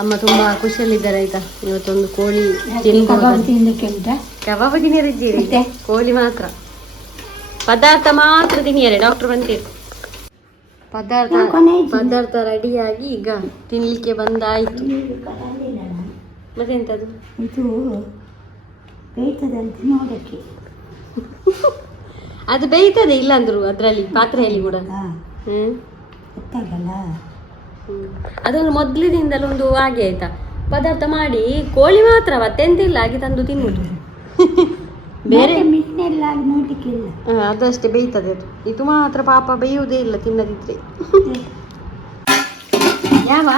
ಅಮ್ಮ ತುಂಬಾ ಖುಷಿಯಲ್ಲಿದ್ದಾರೆ ಆಯ್ತಾ. ಇವತ್ತೊಂದು ಕೋಳಿ ಕಬಾಬ್ ತಿನ್ನಿರಿದ್ದೀರಿ, ಕೋಳಿ ಮಾತ್ರ ಪದಾರ್ಥ ಮಾತ್ರ ತಿನ್ನಿಯರೆ. ಡಾಕ್ಟರ್ ಬಂತೀರಿ. ಪದಾರ್ಥ ರೆಡಿಯಾಗಿ ಈಗ ತಿನ್ಲಿಕ್ಕೆ ಬಂದಾಯ್ತು. ಮತ್ತೆಂತದು ಇದು ಬೇಯ್ತದಂತ ನೋಡಕ್ಕೆ. ಅದು ಬೇಯ್ತದೆ ಇಲ್ಲಾಂದ್ರು ಅದರಲ್ಲಿ ಪಾತ್ರೆಯಲ್ಲಿ ಕೂಡ. ಗೊತ್ತಾಗಲ್ಲ. ಅದೊಂದು ಮೊದಲಿನಿಂದಲೂ ಒಂದು ಹಾಗೆ ಆಯ್ತಾ, ಪದಾರ್ಥ ಮಾಡಿ ಕೋಳಿ ಮಾತ್ರ ಮತ್ತೆಂತಿಲ್ಲ ಹಾಗೆ ತಂದು ತಿನ್ನುವುದು. ಬೇರೆ ಮೀನೆಲ್ಲ ನೋಡ್ಲಿಕ್ಕಿಲ್ಲ. ಅದಷ್ಟೇ ಬೇಯ್ತದೆ ಅದು. ಇದು ಮಾತ್ರ ಪಾಪ ಬೇಯುವುದೇ ಇಲ್ಲ ತಿನ್ನದಿದ್ರೆ. ಯಾವ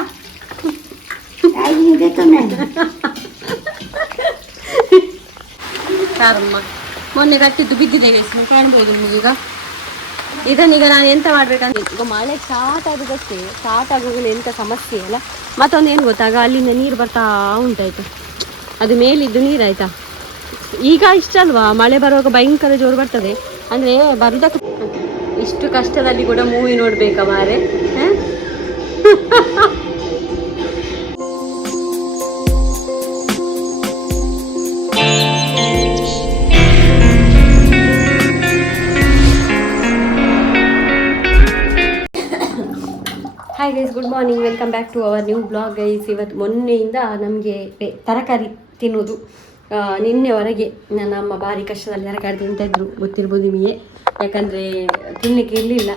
ಕರ್ಮ, ಮೊನ್ನೆ ಕಟ್ಟಿದ್ದು ಬಿದ್ದಿದೆ ಕಾಣ್ಬೋದು ನಿಮಗೀಗ. ಇದನ್ನೀಗ ನಾನು ಎಂತ ಮಾಡ್ಬೇಕಂತ, ಈಗ ಮಳೆ ಸ್ಟಾರ್ಟ್ ಆಗೋದಷ್ಟೇ, ಸ್ಟಾರ್ಟ್ ಆಗೋಗಲಿ ಎಂತ ಸಮಸ್ಯೆ ಅಲ್ಲ. ಮತ್ತೊಂದು ಏನು ಗೊತ್ತಾಗ ಅಲ್ಲಿಂದ ನೀರು ಬರ್ತಾ ಉಂಟಾಯ್ತು, ಅದು ಮೇಲಿದ್ದು ನೀರಾಯ್ತಾ. ಈಗ ಇಷ್ಟ ಅಲ್ವಾ, ಮಳೆ ಬರುವಾಗ ಭಯಂಕರ ಜೋರು ಬರ್ತದೆ. ಅಂದರೆ ಬರುದಕ್ಕೆ ಇಷ್ಟು ಕಷ್ಟದಲ್ಲಿ ಕೂಡ ಮೂವಿ ನೋಡ್ಬೇಕಾ ಮಾರೆ. Hi guys, good morning, welcome back to our new blog guys. ಇವತ್ತು ಮೊನ್ನೆಯಿಂದ ನಮಗೆ ತರಕಾರಿ ತಿನ್ನೋದು, ನಿನ್ನೆವರೆಗೆ ನನ್ನ ಅಮ್ಮ ಭಾರಿ ಕಷ್ಟದಲ್ಲಿ ತರಕಾರಿ ತಿಂತಾಯಿದ್ರು, ಗೊತ್ತಿರ್ಬೋದು ನಿಮಗೆ. ಯಾಕಂದರೆ ತಿನ್ನಲಿಕ್ಕೆ ಇರಲಿಲ್ಲ.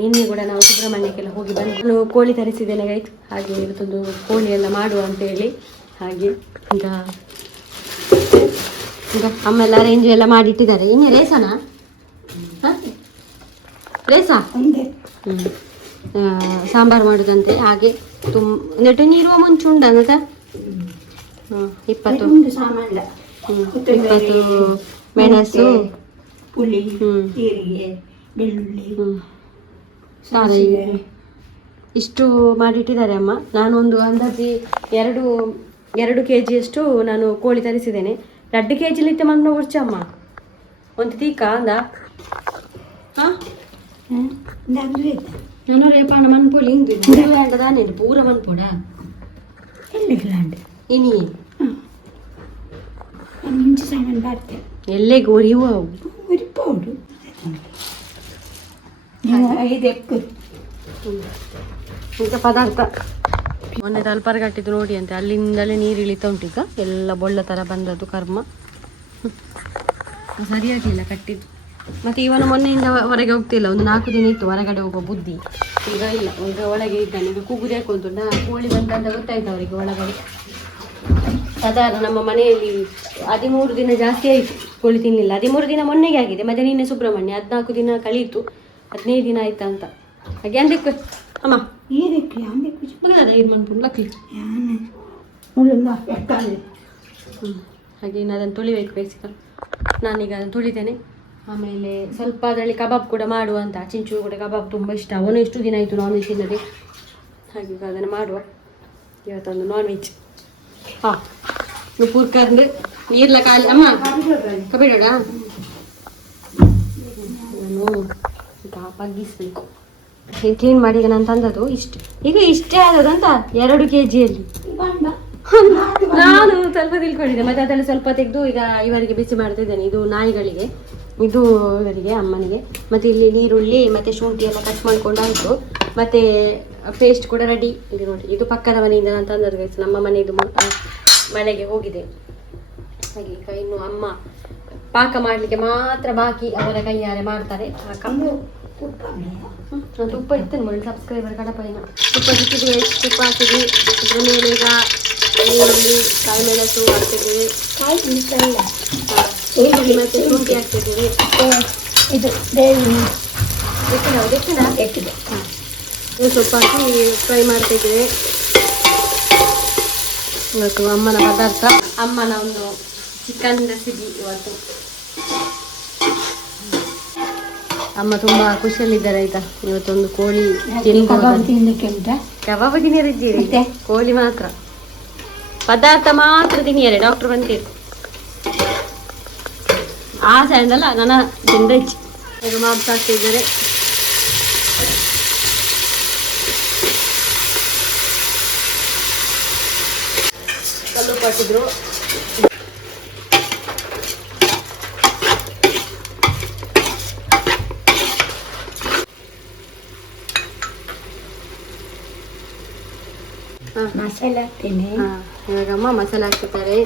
ನಿನ್ನೆ ಕೂಡ ನಾವು ಸುಬ್ರಹ್ಮಣ್ಯಕ್ಕೆಲ್ಲ ಹೋಗಿ ಬಂದು ನಾನು ಕೋಳಿ ತರಿಸಿದ್ದೇನೆ ಗೈಸ್. ಹಾಗೆ ಇವತ್ತೊಂದು ಕೋಳಿ ಎಲ್ಲ ಮಾಡುವ ಅಂತೇಳಿ. ಹಾಗೆ ಈಗ ಅಮ್ಮ ಎಲ್ಲ ಅರೇಂಜ್ ಎಲ್ಲ ಮಾಡಿಟ್ಟಿದ್ದಾರೆ. ಇನ್ನು ರೇಸನಾ ರೇಸಾ ಸಾಂಬಾರು ಮಾಡೋದಂತೆ. ಹಾಗೆ ನೆಟ್ಟು ನೀರುವ ಮುಂಚೆ ಉಂಟಂತ 20 ಮೆಣಸು, ಪುಳಿ, ಜೀರಿಗೆ, ಬೆಳ್ಳುಳ್ಳಿ, ಇಷ್ಟು ಮಾಡಿಟ್ಟಿದ್ದಾರೆ ಅಮ್ಮ. ನಾನೊಂದು ಅಂದಾಜಿ 2 kg ನಾನು ಕೋಳಿ ತರಿಸಿದ್ದೇನೆ. 2 kg ಲಿಟ್ಟೆ ಮಣ್ಣು ಉರ್ಚಮ್ಮ ಒಂದು ತೀಕ ಅಂದ. ನಾನು ರೇಪಾಣ ಮನ್ಪೋಳಿ ಇಂದು ದಾನೆ ಪೂರ ಮನ್ಪೋಡ ಇನಿ ಮುಂಚೆ ಸಾಮಾನು ಬರ್ತೇವೆ ಎಲ್ಲೇ ಗೋರಿವು ಉರಿಪೌಡು 5 ಎಕ್ಕು ಈಗ ಪದಾರ್ಥ. ಮೊನ್ನೆ ತಲ್ಪರ್ ಕಟ್ಟಿದ್ದು ನೋಡಿ ಅಂತೆ, ಅಲ್ಲಿಂದಲೇ ನೀರು ಇಳಿತಾ ಉಂಟು. ಈಗ ಎಲ್ಲ ಬೊಳ್ಳ ಥರ ಬಂದದ್ದು ಕರ್ಮ. ಸರಿಯಾಗಿಲ್ಲ ಕಟ್ಟಿದ್ದು. ಮತ್ತು ಇವನು ಮೊನ್ನೆಯಿಂದ ಹೊರಗೆ ಹೋಗ್ತಿಲ್ಲ, ಒಂದು 4 ದಿನ ಇತ್ತು ಹೊರಗಡೆ ಹೋಗೋ ಬುದ್ಧಿ. ಈಗ ಇಲ್ಲ, ಈಗ ಒಳಗೆ ಇದ್ದಾನೆ. ಈಗ ಕೂಗುದೇ ಹಾಕೊಂತು, ಕೋಳಿ ಬಂತಂತ ಗೊತ್ತಾಯ್ತು ಅವರಿಗೆ ಒಳಗಡೆ. ಸಾಧಾರಣ ನಮ್ಮ ಮನೆಯಲ್ಲಿ 13 ದಿನ ಜಾಸ್ತಿ ಆಯಿತು ಕೋಳಿ ತಿನ್ನಲಿಲ್ಲ. 13 ದಿನ ಮೊನ್ನೆಗೆ ಆಗಿದೆ. ಮತ್ತು ನಿನ್ನೆ ಸುಬ್ರಹ್ಮಣ್ಯ 14 ದಿನ ಕಳೀತು, 15 ದಿನ ಆಯ್ತಾ ಅಂತ. ಹಾಗೆ ಅಂದಕ್ಕೆ ಅಮ್ಮ ಇದು ಮಾಡ್ಕೊಂಡು ಲಕ್ಲಿ ಹಾಗೆ ಇನ್ನು ಅದನ್ನು ತೊಳಿಬೇಕು ಬೇಸಿಕಲ್. ನಾನೀಗ ಅದನ್ನು ತೊಳಿತೇನೆ. ಆಮೇಲೆ ಸ್ವಲ್ಪ ಅದರಲ್ಲಿ ಕಬಾಬ್ ಕೂಡ ಮಾಡುವ ಅಂತ. ಚಿಂಚು ಕೂಡ ಕಬಾಬ್ ತುಂಬ ಇಷ್ಟ, ಅವನು ಎಷ್ಟು ದಿನ ಆಯಿತು ನಾನ್ ವೆಜ್ ತಿನ್ನದೆ. ಹಾಗೆ ಅದನ್ನು ಮಾಡುವ ಇವತ್ತೊಂದು ನಾನ್ ವೆಜ್. ಹಾಂ ಉಪ್ಪು ಕರ್ದು ನೀರ್ಲ ಕಾಲಿ ಅಮ್ಮ ಕಬೇಡ ನಾನು ಬಗ್ಗಿಸ್ಬೇಕು. ಕ್ಲೀನ್ ಮಾಡಿ ಈಗ ನಾನು ತಂದದ್ದು ಇಷ್ಟು. ಈಗ ಇಷ್ಟೇ ಆದದಂತ 2 kg ನಾನು ಸ್ವಲ್ಪ ತಿಳ್ಕೊಂಡಿದ್ದೆ. ಮತ್ತೆ ಅದರಲ್ಲಿ ಸ್ವಲ್ಪ ತೆಗೆದು ಈಗ ಇವರಿಗೆ ಬಿಸಿ ಮಾಡ್ತಿದ್ದೇನೆ. ಇದು ನಾಯಿಗಳಿಗೆ, ಇದು ಇವರಿಗೆ ಅಮ್ಮನಿಗೆ. ಮತ್ತು ಇಲ್ಲಿ ನೀರುಳ್ಳಿ ಮತ್ತು ಶುಂಠಿ ಎಲ್ಲ ಕಟ್ ಮಾಡ್ಕೊಂಡಾಯಿತು. ಮತ್ತು ಪೇಸ್ಟ್ ಕೂಡ ರೆಡಿ ಇದೆ ನೋಡಿ. ಇದು ಪಕ್ಕದ ಮನೆಯಿಂದ ನಾನು ತಂದದ್ದು, ನಮ್ಮ ಮನೆಯದು ಮನೆಗೆ ಹೋಗಿದೆ. ಹಾಗೆ ಈಗ ಇನ್ನು ಅಮ್ಮ ಪಾಕ ಮಾಡಲಿಕ್ಕೆ ಮಾತ್ರ ಬಾಕಿ, ಅವರ ಕೈಯಾರೆ ಮಾಡ್ತಾರೆ. ನಾನು ತುಪ್ಪ ಇರ್ತೇನೆ ಮೊದಲು ಸಬ್ಸ್ಕ್ರೈಬರ್ ಕಡಪೈನ ತುಪ್ಪ ಸಿಕ್ಕಿದ್ವಿ. ತುಪ್ಪ ಹಾಕಿದ್ವಿ. ಅದ್ರ ಮೇಲೆ ಈಗ ನೀರುಳ್ಳಿ, ಕಾಯಿ ಮೆಣಸು ಹಾಕ್ತಿದ್ದೀವಿ, ಮತ್ತು ಶುಂಠಿ ಹಾಕ್ತಿದ್ದೀವಿ. ಇದು ಎಕ್ಕಿದೆ ಸ್ವಲ್ಪ ಹಾಕಿ ಫ್ರೈ ಮಾಡ್ತಿದ್ದೀವಿ. ಇವತ್ತು ಅಮ್ಮನ ಪದಾರ್ಥ, ಅಮ್ಮನ ಒಂದು ಚಿಕನ್ ರೆಸಿಪಿ ಇವತ್ತು. ಅಮ್ಮ ತುಂಬಾ ಖುಷಿಯಲ್ಲಿದ್ದಾರೆ ಆಯ್ತಾ. ಇವತ್ತೊಂದು ಕೋಳಿ ಕಬಾಬ್ ತಿನ್ನಿರಿದ್ದೀರಿ, ಕೋಳಿ ಮಾತ್ರ ಪದಾರ್ಥ ಮಾತ್ರ ತಿನ್ನಿಯರೆ. ಡಾಕ್ಟರ್ ಬಂತೀರಿ. ಆ ಸೈಡಲ್ಲ ನನ್ನ ತಿಂದಚ್ಚಿ ಈಗ ಮಾತಾಡ್ತಿದ್ದಾರೆ. ಕಲ್ಲು ಹಾಕಿದ್ರು. ಮಸಾಲೆ ಹಾಕ್ತೇನೆ. ಇವಾಗ ಅಮ್ಮ ಮಸಾಲೆ ಹಾಕ್ತಿದ್ದಾರೆ.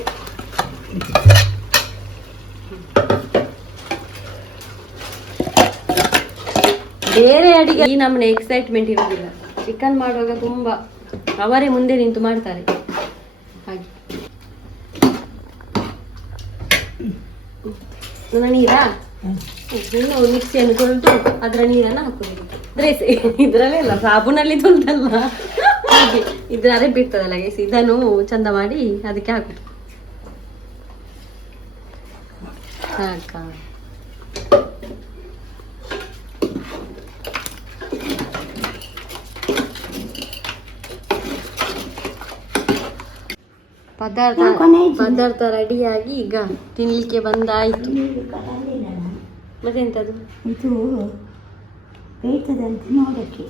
ಬೇರೆ ಅಡಿಗೆ ಈ ನಮ್ಮನೆ ಎಕ್ಸೈಟ್ಮೆಂಟ್ ಇರೋದಿಲ್ಲ. ಚಿಕನ್ ಮಾಡುವಾಗ ತುಂಬಾ ಅವರೇ ಮುಂದೆ ನಿಂತು ಮಾಡ್ತಾರೆ ಹಾಗೆ. ನೀರಾ ಇನ್ನು ಮಿಕ್ಸಿಯನ್ನು ತೊಳೆದು ಅದರ ನೀರನ್ನು ಹಾಕೋದು. ಇದ್ರಲ್ಲೇ ಇಲ್ಲ, ಸಾಬೂನಲ್ಲಿ ತೊಳ್ದಲ್ಲ ಹಾಗೆ ಇದ್ರ ಅರೆಬಿಡ್ತದಲ್ಲ ಗೈಸ್, ಇದನ್ನು ಚಂದ ಮಾಡಿ ಅದಕ್ಕೆ ಹಾಕುದು. ಸಾಕ ಪದಾರ್ಥ ರೆಡಿಯಾಗಿ ಈಗ ತಿನ್ಲಿಕ್ಕೆ ಬಂದಾಯ್ತು. ಮತ್ತೆಂತದು ಇದು ಬೇಯ್ತದಂತ ನೋಡಕ್ಕೆ.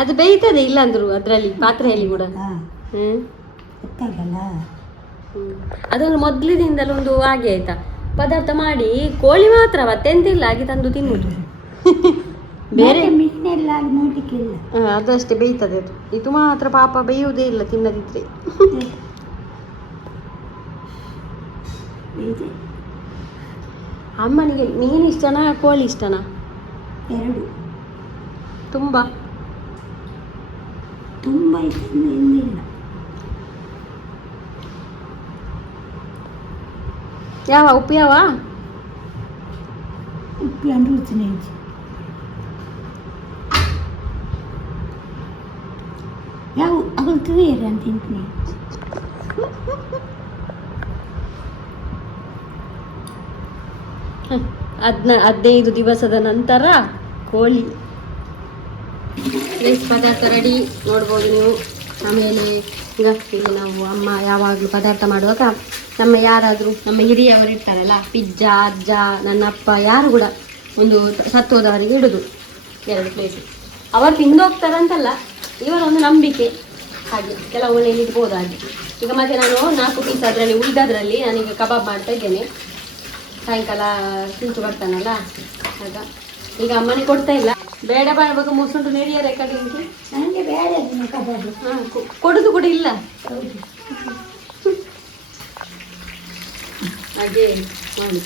ಅದು ಬೇಯ್ತದೆ ಇಲ್ಲಾಂದ್ರು ಅದ್ರಲ್ಲಿ ಪಾತ್ರೆಯಲ್ಲಿ ಕೂಡ. ಗೊತ್ತಾಗಲ್ಲ. ಅದೊಂದು ಮೊದ್ಲಿನಿಂದಲೂ ಒಂದು ಹಾಗೆ ಆಯ್ತಾ, ಪದಾರ್ಥ ಮಾಡಿ ಕೋಳಿ ಮಾತ್ರ ಮತ್ತೆಂತಿಲ್ಲ ಹಾಗೆ ತಂದು ತಿನ್ನುದು. ಬೇರೆ ಮೀನೆಲ್ಲ ನೋಡ್ಲಿಕ್ಕಿಲ್ಲ. ಅದಷ್ಟೇ ಬೇಯ್ತದೆ ಅದು. ಇದು ಮಾತ್ರ ಪಾಪ ಬೇಯುವುದೇ ಇಲ್ಲ ತಿನ್ನದಿದ್ರೆ. ಅಮ್ಮನಿಗೆ ಮೀನು ಇಷ್ಟನಾ ಕೋಳಿ ಇಷ್ಟನಾ? ಎರಡು. ತುಂಬಾ ತುಂಬಾ ಎಂದಿಲ್ಲ. ಯಾವ ಉಪ್ಪು ಯಾವ ಉಪ್ಪು ಅಂದ್ರೆ ರುಚಿನೇ ಯಾವ ಅಗಲ್ತು ಬೇರೆ ಅಂತ ತಿಂತೀನಿ. ಹದಿನೈದು ದಿವಸದ ನಂತರ ಕೋಳಿ ರೈಸ್ ಪದಾರ್ಥ ರೆಡಿ ನೋಡ್ಬೋದು ನೀವು. ಆಮೇಲೆ ಈಗ ಇಲ್ಲಿ ನಾವು ಅಮ್ಮ ಯಾವಾಗಲೂ ಪದಾರ್ಥ ಮಾಡುವಾಗ ನಮ್ಮ ಯಾರಾದರೂ ನಮ್ಮ ಹಿರಿಯವರು ಇರ್ತಾರಲ್ಲ, ಪಿಜ್ಜಾ ಅಜ್ಜ ನನ್ನಪ್ಪ ಯಾರು ಕೂಡ ಒಂದು ಸತ್ತೋದವರಿಗೆ ಇಡೋದು 2 ಪ್ಲೇಟ್. ಅವರು ತಿಂದೋಗ್ತಾರಂತಲ್ಲ, ಇವರ ಒಂದು ನಂಬಿಕೆ ಹಾಗೆ. ಕೆಲವು ಒಳ್ಳೆಯಲ್ಲಿ ಇಡ್ಬೋದು ಹಾಗೆ. ಈಗ ಮತ್ತೆ ನಾನು 4 ಪೀಸ್ ಅದರಲ್ಲಿ ಉಳಿದದ್ರಲ್ಲಿ ನಾನೀಗ ಕಬಾಬ್ ಮಾಡ್ತಾ ಇದ್ದೇನೆ. ಸಾಯಂಕಾಲ ತಿಂತು ಬರ್ತಾನಲ್ಲ ಆಗ. ಈಗ ಅಮ್ಮನಿಗೆ ಕೊಡ್ತಾ ಇಲ್ಲ, ಬೇಡ ಬಾಳ್ಬೇಕು ಮೂಸುಂಟು ನೀಡಿಯರೆ ಕಡೆ ಉಂಟು ನನಗೆ ಬೇಡ ಕಬಾಬ್. ಕೊಡುದು ಕೂಡ ಇಲ್ಲ ಹಾಗೆ ಮಾಡಿ.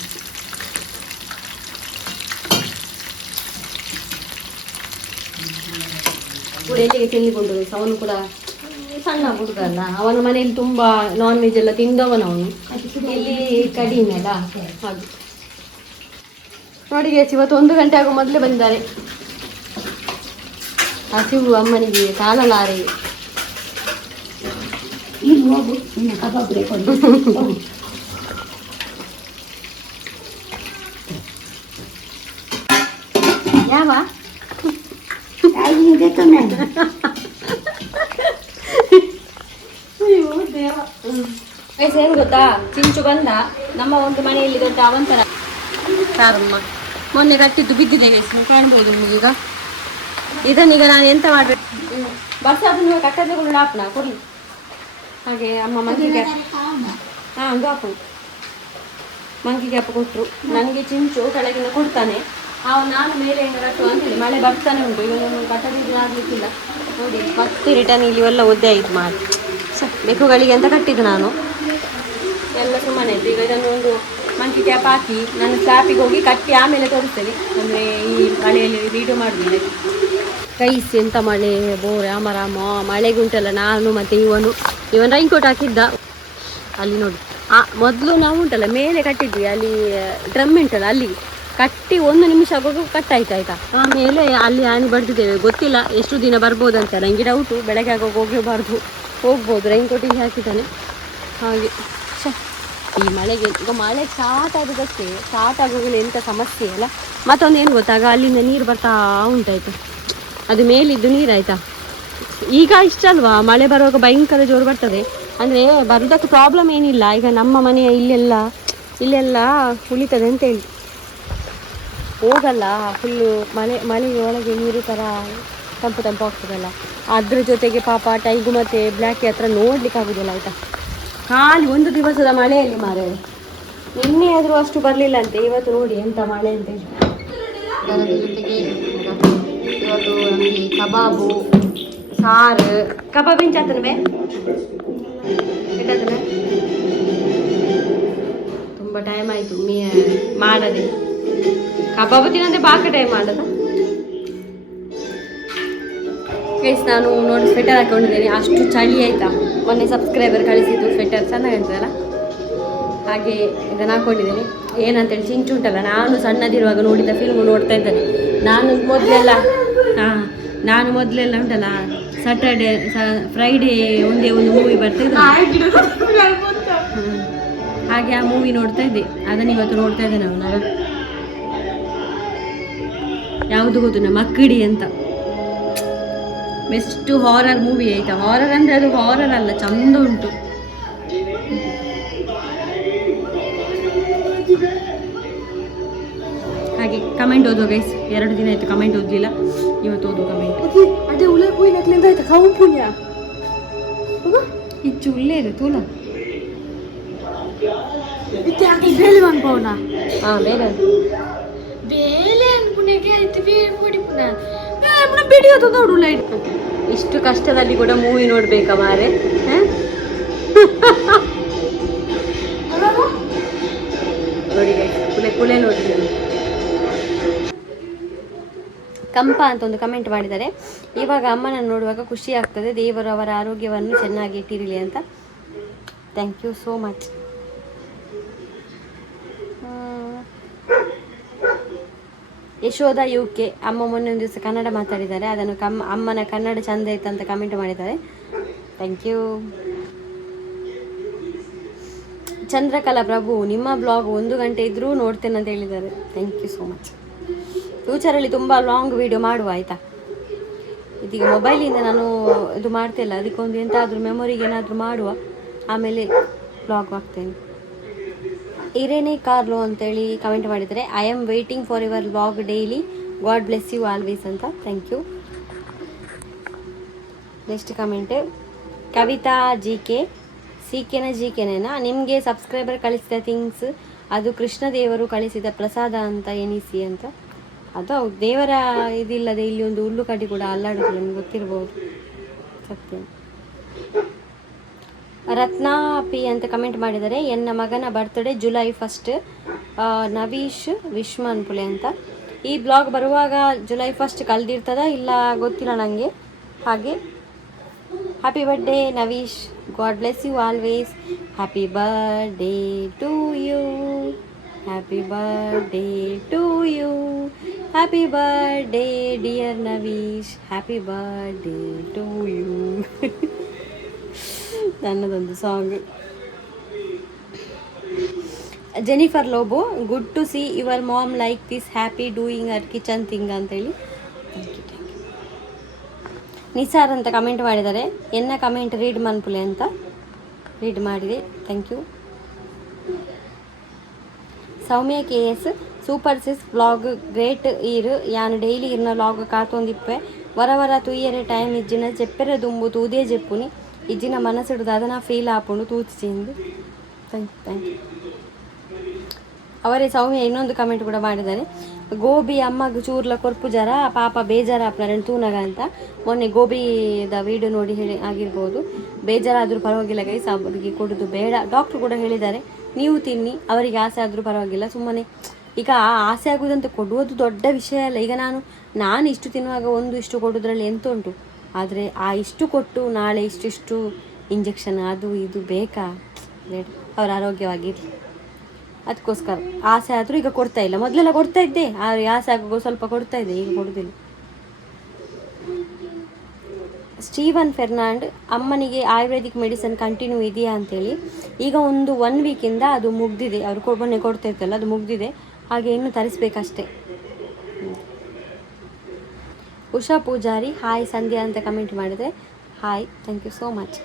ಕೂಡ ಎಲ್ಲಿಗೆ ತಿಂದುಕೊಂಡು ಅವನು ಕೂಡ ಸಣ್ಣ ಹುಡುಗ ಅಲ್ಲ, ಅವನ ಮನೆಯಲ್ಲಿ ತುಂಬಾ ನಾನ್ ವೆಜ್ ಎಲ್ಲ ತಿಂದವನವನು, ಇಲ್ಲಿ ಕಡಿಮೆ ಅಲ್ಲ ಹಾಗೆ. ನೋಡಿ ಇವತ್ತು 1 ಗಂಟೆ ಆಗೋ ಮೊದಲೇ ಬಂದಿದ್ದಾರೆ. ಹಸಿವು ಅಮ್ಮನಿಗೆ ಕಾಲಲಾರೆ. ಇಲ್ಲಿ ಹೋಗು, ಇನ್ನು ಕಬಾಬ್ ಬೇಕು. ಯಾವ ಏನ್ ಗೊತ್ತಾ, ಚಿಂಚು ಬಂದ ನಮ್ಮ ಒಂದು ಮನೆಯಲ್ಲಿ ದೊಡ್ಡ ಅವಂತರ ಸಾರಮ್ಮ ಮೊನ್ನೆ ಕಟ್ಟಿದ್ದು ಬಿದ್ದಿದೆ ಗೈಸ್, ನೀವು ಕಾಣ್ಬೋದು ನಿಮಗೆ. ಈಗ ಇದನ್ನೀಗ ನಾನು ಎಂತ ಮಾಡ್ಬೇಕು, ಬಸ್ ಅದನ್ನು ಕಟ್ಟೋದು ಆಪ್ನ ಕೊಡ್ಲಿ ಹಾಗೆ. ಅಮ್ಮ ಮಂಕಿ ಕ್ಯಾಪ್ ಅದು ಹಾಕು, ಮಂಕಿ ಕ್ಯಾಪ್ ಕೊಟ್ಟರು ನನಗೆ. ಚಿಂಚು ಕೆಳಗಿನ ಕೊಡ್ತಾನೆ, ನಾನು ಮೇಲೆ ಕಟ್ಟುವ ಅಂತೇಳಿ ಮಳೆ ಬರ್ತಾನೆ ಉಂಟು. ಈಗ ಕಟ್ಟದಿದ್ರೆ ಆಗ್ಲಿಕ್ಕಿಲ್ಲ ನೋಡಿ. ಮತ್ತೆ ರಿಟರ್ನ್ ಇಲ್ಲಿ ಎಲ್ಲ ಒದ್ದೆ ಆಯ್ತು ಮಾಡಿ ಬೆಕ್ಕುಗಳಿಗೆ ಅಂತ ಕಟ್ಟಿದ್ದು ನಾನು ಎಲ್ಲ ಸುಮ್ಮನೆ ಆಯ್ತು. ಈಗ ಇದನ್ನು ಒಂದು ಮಂಕಿ ಕ್ಯಾಪ್ ಹಾಕಿ ನಾನು ಸ್ಲಾಪಿಗೆ ಹೋಗಿ ಕಟ್ಟಿ ಆಮೇಲೆ ತೋರಿಸ್ತೇನೆ. ಅಂದರೆ ಈ ಮಳೆಯಲ್ಲಿ ವಿಡಿಯೋ ಮಾಡಿದ್ರೆ ಕೈಸಿ ಎಂತ ಮಳೆ ಬೋರೆ ರಾಮ ಮಳೆಗುಂಟಲ್ಲ. ನಾನು ಮತ್ತು ಇವನು ರೈನ್ಕೋಟ್ ಹಾಕಿದ್ದ ಅಲ್ಲಿ ನೋಡಿ. ಮೊದಲು ನಾವು ಉಂಟಲ್ಲ ಮೇಲೆ ಕಟ್ಟಿದ್ವಿ, ಅಲ್ಲಿ ಡ್ರಮ್ ಉಂಟಲ್ಲ ಅಲ್ಲಿ ಕಟ್ಟಿ 1 ನಿಮಿಷ ಆಗುವಾಗ ಕಟ್ಟಾಯ್ತು ಆಯ್ತಾ. ಆಮೇಲೆ ಅಲ್ಲಿ ಆನೆ ಬಡ್ದಿದ್ದೇವೆ, ಗೊತ್ತಿಲ್ಲ ಎಷ್ಟು ದಿನ ಬರ್ಬೋದಂತ. ನನಗೆ ಡೌಟು, ಬೆಳಗ್ಗೆ ಆಗೋಗಿ ಹೋಗಬಾರ್ದು, ಹೋಗ್ಬೋದು. ರೈನ್ಕೋಟಿಗೆ ಹಾಕಿದ್ದಾನೆ ಹಾಗೆ. ಈ ಮಳೆಗೆ ಈಗ ಮಳೆ ಸ್ಟಾರ್ಟ್ ಆಗೋದಕ್ಕೆ ಸ್ಟಾರ್ಟ್ ಆಗೋಗಲಿ ಎಂಥ ಸಮಸ್ಯೆ ಅಲ್ಲ. ಮತ್ತೊಂದು ಏನು ಗೊತ್ತಾಗ ಅಲ್ಲಿಂದ ನೀರು ಬರ್ತಾ ಉಂಟಾಯ್ತು, ಅದು ಮೇಲಿದ್ದು ನೀರಾಯ್ತಾ. ಈಗ ಇಷ್ಟಲ್ವಾ, ಮಳೆ ಬರುವಾಗ ಭಯಂಕರ ಜೋರು ಬರ್ತದೆ. ಅಂದರೆ ಬರೋದಕ್ಕೆ ಪ್ರಾಬ್ಲಮ್ ಏನಿಲ್ಲ. ಈಗ ನಮ್ಮ ಮನೆಯ ಇಲ್ಲೆಲ್ಲ ಉಳಿತದೆ ಅಂತೇಳಿ ಹೋಗಲ್ಲ. ಫುಲ್ಲು ಮಳೆಗೆ ಒಳಗೆ ನೀರು ಥರ ತಂಪು ಆಗ್ತದಲ್ಲ, ಅದ್ರ ಜೊತೆಗೆ ಪಾಪ ಟೈಗು ಮತ್ತು ಬ್ಲ್ಯಾಕಿ ಹತ್ರ ನೋಡ್ಲಿಕ್ಕೆ ಆಗೋದಿಲ್ಲ ಆಯಿತಾ. ಖಾಲಿ ಒಂದು ದಿವಸದ ಮಳೆಯಲ್ಲಿ ಮಾರೆ, ನಿನ್ನೆ ಆದರೂ ಅಷ್ಟು ಬರಲಿಲ್ಲ ಅಂತೆ, ಇವತ್ತು ನೋಡಿ ಎಂಥ ಮಳೆ ಅಂತೇಳಿ. ಅದರ ಜೊತೆಗೆ ಇವತ್ತು ನಮಗೆ ಕಬಾಬು ಸಾರು ಕಬಾಬ್ ಇಂಚಾತನವೇ ಇಟ್ಟತನ ತುಂಬ ಟೈಮ್ ಆಯಿತು ಮಾಡದೆ. ಕಬಾಬ್ ತಿನ್ನೋದೇ ಬಾಕ ಟೈಮ್ ಮಾಡೋದು. ಗೈಸ್ ನಾನು ನೋಡಿ ಸ್ವೆಟರ್ ಹಾಕೊಂಡಿದ್ದೇನೆ, ಅಷ್ಟು ಚಳಿ ಆಯಿತಾ. ಮೊನ್ನೆ ಸಬ್ಸ್ಕ್ರೈಬರ್ ಕಳಿಸಿದ್ದು ಸ್ವೆಟರ್ ಚೆನ್ನಾಗಿ ಕಾಣ್ತದಲ್ಲ, ಹಾಗೆ ಇದನ್ನು ಹಾಕೊಂಡಿದ್ದೇನೆ. ಏನಂತೇಳಿ ಚಿಂಚು ಉಂಟಲ್ಲ, ನಾನು ಸಣ್ಣದಿರುವಾಗ ನೋಡಿದ ಫಿಲ್ಮು ನೋಡ್ತಾ ಇದ್ದೇನೆ. ನಾನು ಮೊದಲೆಲ್ಲ ಉಂಟಲ್ಲ ಸ್ಯಾಟರ್ಡೆ ಫ್ರೈಡೇ ಒಂದೇ ಒಂದು ಮೂವಿ ಬರ್ತಾಯಿದ್ದೆ, ಹಾಗೆ ಆ ಮೂವಿ ನೋಡ್ತಾ ಇದ್ದೆ. ಅದನ್ನು ಇವತ್ತು ನೋಡ್ತಾ ಇದ್ದೆ ನಾನು. ಯಾವುದು ಗೊತ್ತು, ಮಕ್ಕಡಿ ಅಂತ, ಬೆಸ್ಟ್ ಹಾರರ್ ಮೂವಿ ಆಯಿತಾ. ಹಾರರ್ ಅಂದರೆ ಅದು ಹಾರರ್ ಅಲ್ಲ, ಚಂದ ಉಂಟು. ಹಾಗೆ ಕಮೆಂಟ್ ಓದುವ ಗೈಸ್, 2 ದಿನ ಆಯಿತು ಕಮೆಂಟ್ ಓದಲಿಲ್ಲ, ಇವತ್ತು ಓದು ಕಮೆಂಟ್. ಅದೇ ಉಳ್ಳೆ ಹೂವಿನ ಆಯ್ತಾ ಕಾವು ಪುಣ್ಯ ಇಚ್ಚು ಉಳ್ಳೇ ಇದೆ ತೂಲ ಬೇಲೆ ಅನ್ಪವನ. ಹಾಂ ಬೇರೆ ಬೇಲೆ ಅನ್ಪುಣ್ಯಕ್ಕೆ ಆಯ್ತು ಬೇರೆ ಪುಡಿ ಪುನಃ ಬಿಡಿಯೋದು ನೋಡು ಲೈಟ್. ಇಷ್ಟು ಕಷ್ಟದಲ್ಲಿ ಕೂಡ ಮೂವಿ ನೋಡ್ಬೇಕಾ ಮಾರೆ. ನೋಡಿ ಕುಲೆ ನೋಡಿ. ಕಂಪ ಅಂತ ಒಂದು ಕಮೆಂಟ್ ಮಾಡಿದ್ದಾರೆ, ಇವಾಗ ಅಮ್ಮನನ್ನು ನೋಡುವಾಗ ಖುಷಿ ಆಗ್ತದೆ, ದೇವರು ಅವರ ಆರೋಗ್ಯವನ್ನು ಚೆನ್ನಾಗಿ ಇಟ್ಟಿರಲಿ ಅಂತ. Thank you so much. Yashoda UK ಅಮ್ಮ ಮೊನ್ನೆ ಒಂದು ದಿವಸ ಕನ್ನಡ ಮಾತಾಡಿದ್ದಾರೆ, ಅದನ್ನು ಅಮ್ಮನ ಕನ್ನಡ ಚಂದ ಇತ್ತು ಅಂತ ಕಮೆಂಟ್ ಮಾಡಿದ್ದಾರೆ. Thank you. ಚಂದ್ರಕಲಾ ಪ್ರಭು, ನಿಮ್ಮ ಬ್ಲಾಗ್ 1 ಗಂಟೆ ಇದ್ರೂ ನೋಡ್ತೇನೆ ಅಂತ ಹೇಳಿದ್ದಾರೆ. Thank you so much. ಫ್ಯೂಚರಲ್ಲಿ ತುಂಬ ಲಾಂಗ್ ವೀಡಿಯೋ ಮಾಡುವ ಆಯಿತಾ. ಇದೀಗ ಮೊಬೈಲಿಂದ ನಾನು ಇದು ಮಾಡ್ತಿಲ್ಲ, ಅದಕ್ಕೊಂದು ಎಂತಾದರೂ ಮೆಮೊರಿಗೆ ಏನಾದರೂ ಮಾಡುವ, ಆಮೇಲೆ ಬ್ಲಾಗ್ ಹಾಕ್ತೇನೆ. ಇರೇನೆ ಕಾರ್ಲೋ ಅಂತೇಳಿ ಕಮೆಂಟ್ ಮಾಡಿದರೆ, I am waiting for your blog daily, God bless you always ಅಂತ. Thank you. Next comment Kavitha GK, CKನ ನಿಮಗೆ ಸಬ್ಸ್ಕ್ರೈಬರ್ ಕಳಿಸಿದ ಥಿಂಗ್ಸ್ ಅದು ಕೃಷ್ಣ ದೇವರು ಕಳಿಸಿದ ಪ್ರಸಾದ ಅಂತ ಎಣಿಸಿ ಅಂತ. ಅದು ದೇವರ ಇದಿಲ್ಲದೆ ಇಲ್ಲಿ ಒಂದು ಹುಲ್ಲು ಕಡ್ಡಿ ಕೂಡ ಅಲ್ಲಾಡೋದಿಲ್ಲ, ನಿಮ್ಗೆ ಗೊತ್ತಿರ್ಬೋದು. ಸತ್ಯ. ರತ್ನಾ ಪಿ ಅಂತ ಕಮೆಂಟ್ ಮಾಡಿದ್ದಾರೆ, ಎನ್ನ ಮಗನ ಬರ್ತ್ಡೇ ಜುಲೈ 1 ನವೀಶ್ ವಿಶ್ಮನ್ ಪುಲೆ ಅಂತ. ಈ ಬ್ಲಾಗ್ ಬರುವಾಗ ಜುಲೈ 1 ಕಳೆದಿರ್ತದ ಇಲ್ಲ ಗೊತ್ತಿಲ್ಲ ನನಗೆ. ಹಾಗೆ happy birthday Navish, God bless you always. Happy birthday to you, happy birthday to you, happy birthday dear Navish, happy birthday to you. ನನ್ನದೊಂದು song. Jennifer Lobo, good to see your mom like this, happy doing her kitchen thing ಅಂತೇಳಿ. Thank you. Nisar ಅಂತ comment ಮಾಡಿದ್ದಾರೆ, ಎನ್ನ comment read ಮನ್ಪುಲೆ ಅಂತ read ಮಾಡಿದೆ. Thank you. Soumya KS, super sis blog great ಈರು, ಯಾನು daily ಇರ್ನ ಬ್ಲಾಗ್ ಕಾತೊಂದಿಪ್ಪೆ, ವರ ತುಯ್ಯರೆ ಟೈಮ್ ಇಜ್ಜಿನ ಚೆಪ್ಪೆರೆ ದುಂಬು ತೂದೇ ಜೆಪ್ಪುನಿ, ಇಜ್ಜಿನ ಮನಸ್ಸಿಡ್ದು ಅದನ್ನು ಫೀಲ್ ಆಪುಂಡು ತೂಚಿಂದು. Thank you. ಅವರೇ ಸೌಮ್ಯ ಇನ್ನೊಂದು ಕಮೆಂಟ್ ಕೂಡ ಮಾಡಿದ್ದಾರೆ, ಗೋಬಿ ಅಮ್ಮಗೆ ಚೂರ್ಲ ಕೊರ್ಪು ಜರ ಪಾಪ ಬೇಜಾರಾಪ್ನ ತೂನಗ ಅಂತ. ಮೊನ್ನೆ ಗೋಬಿದ ವೀಡಿಯೋ ನೋಡಿ ಹೇಳಿ ಆಗಿರ್ಬೋದು. ಬೇಜಾರಾದರೂ ಪರವಾಗಿಲ್ಲ ಗೈಸ್, ಅವರಿಗೆ ಕೊಡೋದು ಬೇಡ. ಡಾಕ್ಟ್ರು ಕೂಡ ಹೇಳಿದ್ದಾರೆ ನೀವು ತಿನ್ನಿ, ಅವರಿಗೆ ಆಸೆ ಆದರೂ ಪರವಾಗಿಲ್ಲ. ಸುಮ್ಮನೆ ಈಗ ಆಸೆ ಆಗೋದಂತ ಕೊಡುವುದು ದೊಡ್ಡ ವಿಷಯ ಅಲ್ಲ. ಈಗ ನಾನು ಇಷ್ಟು ತಿನ್ನುವಾಗ ಇಷ್ಟು ಕೊಡೋದ್ರಲ್ಲಿ ಎಂತ ಉಂಟು, ಆದರೆ ಆ ಇಷ್ಟು ಕೊಟ್ಟು ನಾಳೆ ಇಷ್ಟಿಷ್ಟು ಇಂಜೆಕ್ಷನ್ ಅದು ಇದು ಬೇಕಾ? ಬೇಡ, ಅವರ ಆರೋಗ್ಯವಾಗಿರಲಿ. ಅದಕ್ಕೋಸ್ಕರ ಆಸೆ ಆದರೂ ಈಗ ಕೊಡ್ತಾ ಇಲ್ಲ. ಮೊದಲೆಲ್ಲ ಕೊಡ್ತಾ ಇದ್ದೆ, ಆದರೆ ಆಸೆ ಆಗೋ ಸ್ವಲ್ಪ ಕೊಡ್ತಾ ಇದ್ದೆ, ಈಗ ಕೊಡೋದಿಲ್ಲ. ಸ್ಟೀವನ್ ಫೆರ್ನಾಂಡ್, ಅಮ್ಮನಿಗೆ ಆಯುರ್ವೇದಿಕ್ ಮೆಡಿಸನ್ ಕಂಟಿನ್ಯೂ ಇದೆಯಾ ಅಂತೇಳಿ. ಈಗ ಒಂದು 1 ವೀಕಿಂದ ಅದು ಮುಗ್ದಿದೆ. ಅವರು ಮೊನ್ನೆ ಕೊಡ್ತಾ ಇರ್ತಲ್ಲ, ಅದು ಮುಗ್ದಿದೆ. ಹಾಗೆ ಇನ್ನೂ ತರಿಸ್ಬೇಕಷ್ಟೇ. ಉಷಾ ಪೂಜಾರಿ, ಹಾಯ್ ಸಂಧ್ಯಾ ಅಂತ ಕಮೆಂಟ್ ಮಾಡಿದರೆ. Hi, thank you so much.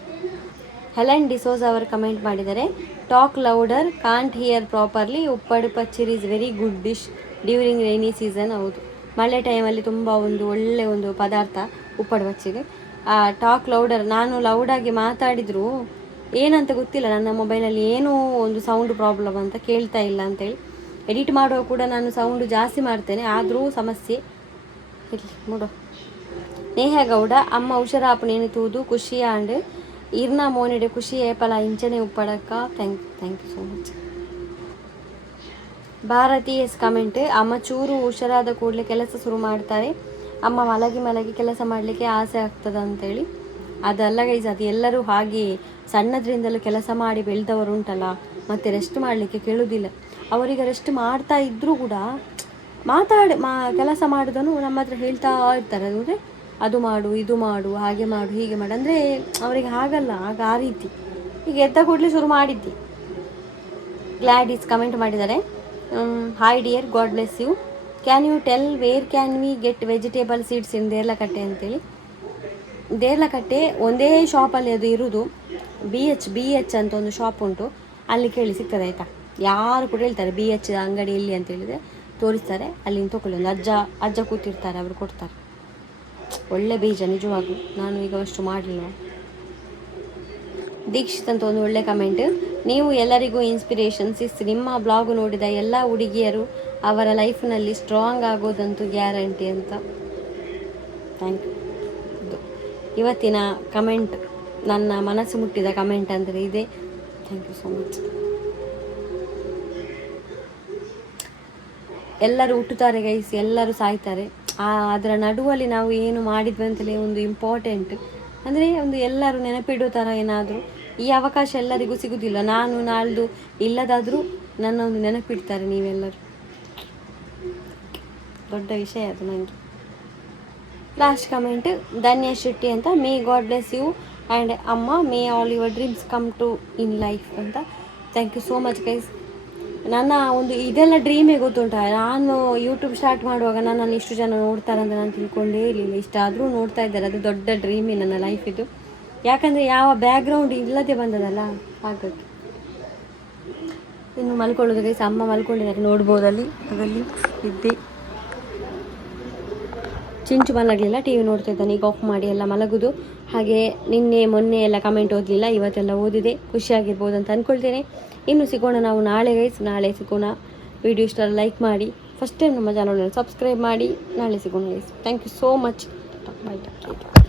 Helen Dsouza ಅವರು ಕಮೆಂಟ್ ಮಾಡಿದ್ದಾರೆ, talk louder, can't hear properly, uppadu pachchari is very good dish during rainy season. ಹೌದು, ಮಳೆ ಟೈಮಲ್ಲಿ ತುಂಬ ಒಳ್ಳೆ ಒಂದು ಪದಾರ್ಥ ಉಪ್ಪಡು ಪಚ್ಚರಿ. ಟಾಕ್ ಲೌಡರ್, ನಾನು ಲೌಡಾಗಿ ಮಾತಾಡಿದ್ರು ಏನಂತ ಗೊತ್ತಿಲ್ಲ, ನನ್ನ ಮೊಬೈಲಲ್ಲಿ ಏನೋ ಒಂದು ಸೌಂಡ್ ಪ್ರಾಬ್ಲಮ್ ಅಂತ ಕೇಳ್ತಾ ಇಲ್ಲ ಅಂತೇಳಿ. ಎಡಿಟ್ ಮಾಡುವಾಗ ಕೂಡ ನಾನು ಸೌಂಡು ಜಾಸ್ತಿ ಮಾಡ್ತೇನೆ, ಆದರೂ ಸಮಸ್ಯೆ ಇರಲಿ ನೋಡೋ. ನೇಹ ಗೌಡ, ಅಮ್ಮ ಹುಷಾರಾಪಣೇನು ತೂದು ಖುಷಿಯ ಅಂಡ್ ಇರ್ನ ಮೋನೆಡೆ ಖುಷಿ ಏಪಲ ಇಂಚನೆ ಉಪ್ಪಡಕ್ಕ. Thank you so much. Bharathi S comment, ಅಮ್ಮ ಚೂರು ಹುಷಾರಾದ ಕೂಡಲೇ ಕೆಲಸ ಶುರು ಮಾಡ್ತಾರೆ, ಅಮ್ಮ ಮಲಗಿ ಕೆಲಸ ಮಾಡಲಿಕ್ಕೆ ಆಸೆ ಆಗ್ತದೆ ಅಂತೇಳಿ. ಅದಲ್ಲ ಗೈಸ್, ಅದು ಎಲ್ಲರೂ ಹಾಗೆ ಸಣ್ಣದ್ರಿಂದಲೂ ಕೆಲಸ ಮಾಡಿ ಬೆಳೆದವರು ಉಂಟಲ್ಲ, ಮತ್ತು ರೆಸ್ಟ್ ಮಾಡಲಿಕ್ಕೆ ಕೇಳುವುದಿಲ್ಲ. ಅವರಿಗೆ ರೆಸ್ಟ್ ಮಾಡ್ತಾ ಇದ್ದರೂ ಕೂಡ ಕೆಲಸ ಮಾಡೋದನ್ನು ನಮ್ಮ ಹತ್ರ ಹೇಳ್ತಾ ಇರ್ತಾರೆ. ಅಂದರೆ ಅದು ಮಾಡು, ಇದು ಮಾಡು, ಹಾಗೆ ಮಾಡು, ಹೀಗೆ ಮಾಡು, ಅಂದರೆ ಅವರಿಗೆ ಹಾಗಲ್ಲ, ಆಗ ಆ ರೀತಿ. ಈಗ ಎದ್ದ ಕೂಡಲೇ ಶುರು ಮಾಡಿದ್ದೆ. ಗ್ಲಾಡಿಸ್ ಕಮೆಂಟ್ ಮಾಡಿದ್ದಾರೆ, hi dear, God bless you, can you tell where can we get vegetable seeds in Deralakatte ಅಂತೇಳಿ. ದೇರ್ಲಕಟ್ಟೆ ಒಂದೇ ಶಾಪಲ್ಲಿ ಅದು ಇರೋದು, BH ಅಂತ ಒಂದು ಶಾಪ್ ಉಂಟು, ಅಲ್ಲಿ ಕೇಳಿ ಸಿಗ್ತದೆ ಆಯಿತಾ. ಯಾರು ಕೂಡ ಹೇಳ್ತಾರೆ BH ಅಂಗಡಿ ಇಲ್ಲಿ ಅಂತ ಹೇಳಿದರೆ ತೋರಿಸ್ತಾರೆ, ಅಲ್ಲಿಂದ ತೊಗೊಳ್ಳಿ. ಒಂದು ಅಜ್ಜ ಕೂತಿರ್ತಾರೆ, ಅವರು ಕೊಡ್ತಾರೆ. ಒಳ್ಳೆ ಬೀಜ ನಿಜವಾಗ್ಲೂ, ನಾನು ಈಗ ಅಷ್ಟು ಮಾಡಲಿಲ್ಲ. ದೀಕ್ಷಿತ್ ಅಂತ ಒಂದು ಒಳ್ಳೆ ಕಮೆಂಟ್, ನೀವು ಎಲ್ಲರಿಗೂ ಇನ್ಸ್ಪಿರೇಷನ್ ಸಿಸ್, ನಿಮ್ಮ ಬ್ಲಾಗ್ ನೋಡಿದ ಎಲ್ಲ ಹುಡುಗಿಯರು ಅವರ ಲೈಫ್ನಲ್ಲಿ ಸ್ಟ್ರಾಂಗ್ ಆಗೋದಂತೂ ಗ್ಯಾರಂಟಿ ಅಂತ. Thank you. ಇದು ಇವತ್ತಿನ ಕಮೆಂಟ್, ನನ್ನ ಮನಸ್ಸು ಮುಟ್ಟಿದ ಕಮೆಂಟ್ ಅಂದರೆ ಇದೆ. Thank you so much. ಎಲ್ಲರೂ ಹುಟ್ಟುತ್ತಾರೆ ಗೈಸ್, ಎಲ್ಲರೂ ಸಾಯ್ತಾರೆ. ಅದರ ನಡುವಲ್ಲಿ ನಾವು ಏನು ಮಾಡಿದ್ವಿ ಅಂತಲೇ ಒಂದು ಇಂಪಾರ್ಟೆಂಟ್, ಅಂದರೆ ಒಂದು ಎಲ್ಲರೂ ನೆನಪಿಡೋ ಥರ ಏನಾದರೂ ಈ ಅವಕಾಶ ಎಲ್ಲರಿಗೂ ಸಿಗೋದಿಲ್ಲ. ನಾನು ನಾಳ್ದು ಇಲ್ಲದಾದರೂ ನನ್ನ ಒಂದು ನೆನಪಿಡ್ತಾರೆ ನೀವೆಲ್ಲರೂ, ದೊಡ್ಡ ವಿಷಯ ಅದು ನನಗೆ. ಲಾಸ್ಟ್ ಕಮೆಂಟ್ ಧನ್ಯ ಶೆಟ್ಟಿ ಅಂತ, may God bless you and ಅಮ್ಮ, may all your dreams come true in life ಅಂತ. Thank you so much guys. ನನ್ನ ಒಂದು ಇದೆಲ್ಲ ಡ್ರೀಮೇ ಗೊತ್ತುಂಟ. ನಾನು ಯೂಟ್ಯೂಬ್ ಸ್ಟಾರ್ಟ್ ಮಾಡುವಾಗ ನನ್ನನ್ನು ಇಷ್ಟು ಜನ ನೋಡ್ತಾರೆ ಅಂತ ನಾನು ತಿಳ್ಕೊಂಡೇ ಇರಲಿಲ್ಲ. ಇಷ್ಟಾದರೂ ನೋಡ್ತಾ ಇದ್ದಾರೆ, ಅದು ದೊಡ್ಡ ಡ್ರೀಮೇ ನನ್ನ ಲೈಫಿದು. ಯಾಕಂದರೆ ಯಾವ ಬ್ಯಾಕ್ಗ್ರೌಂಡ್ ಇಲ್ಲದೆ ಬಂದದಲ್ಲ, ಹಾಗಾಗಿ. ಇನ್ನು ಮಲ್ಕೊಳ್ಳೋದು ಗೈಸ್, ಅಮ್ಮ ಮಲ್ಕೊಂಡಿದ್ದಾರೆ ನೋಡ್ಬೋದಲ್ಲಿ, ಅದರಲ್ಲಿ ಇದ್ದೆ. ಚಿಂಚು ಮಲಗಲಿಲ್ಲ, TV ನೋಡ್ತಾ ಇದ್ದಾನೆ, ಈಗ ಆಫ್ ಮಾಡಿ ಎಲ್ಲ ಮಲಗೋದು. ಹಾಗೆ ನಿನ್ನೆ ಮೊನ್ನೆ ಎಲ್ಲ ಕಮೆಂಟ್ ಓದಲಿಲ್ಲ, ಇವತ್ತೆಲ್ಲ ಓದಿದೆ, ಖುಷಿಯಾಗಿರ್ಬೋದು ಅಂತ ಅಂದ್ಕೊಳ್ತೇನೆ. ಇನ್ನು ಸಿಗೋಣ ನಾವು ನಾಳೆ ಗೈಸ್, ನಾಳೆ ಸಿಗೋಣ. ವಿಡಿಯೋ ಇಷ್ಟ ಲೈಕ್ ಮಾಡಿ, ಫಸ್ಟ್ ಟೈಮ್ ನಮ್ಮ ಚಾನಲನ್ನು ಸಬ್ಸ್ಕ್ರೈಬ್ ಮಾಡಿ. ನಾಳೆ ಸಿಗೋಣ guys. Thank you so much. Bye.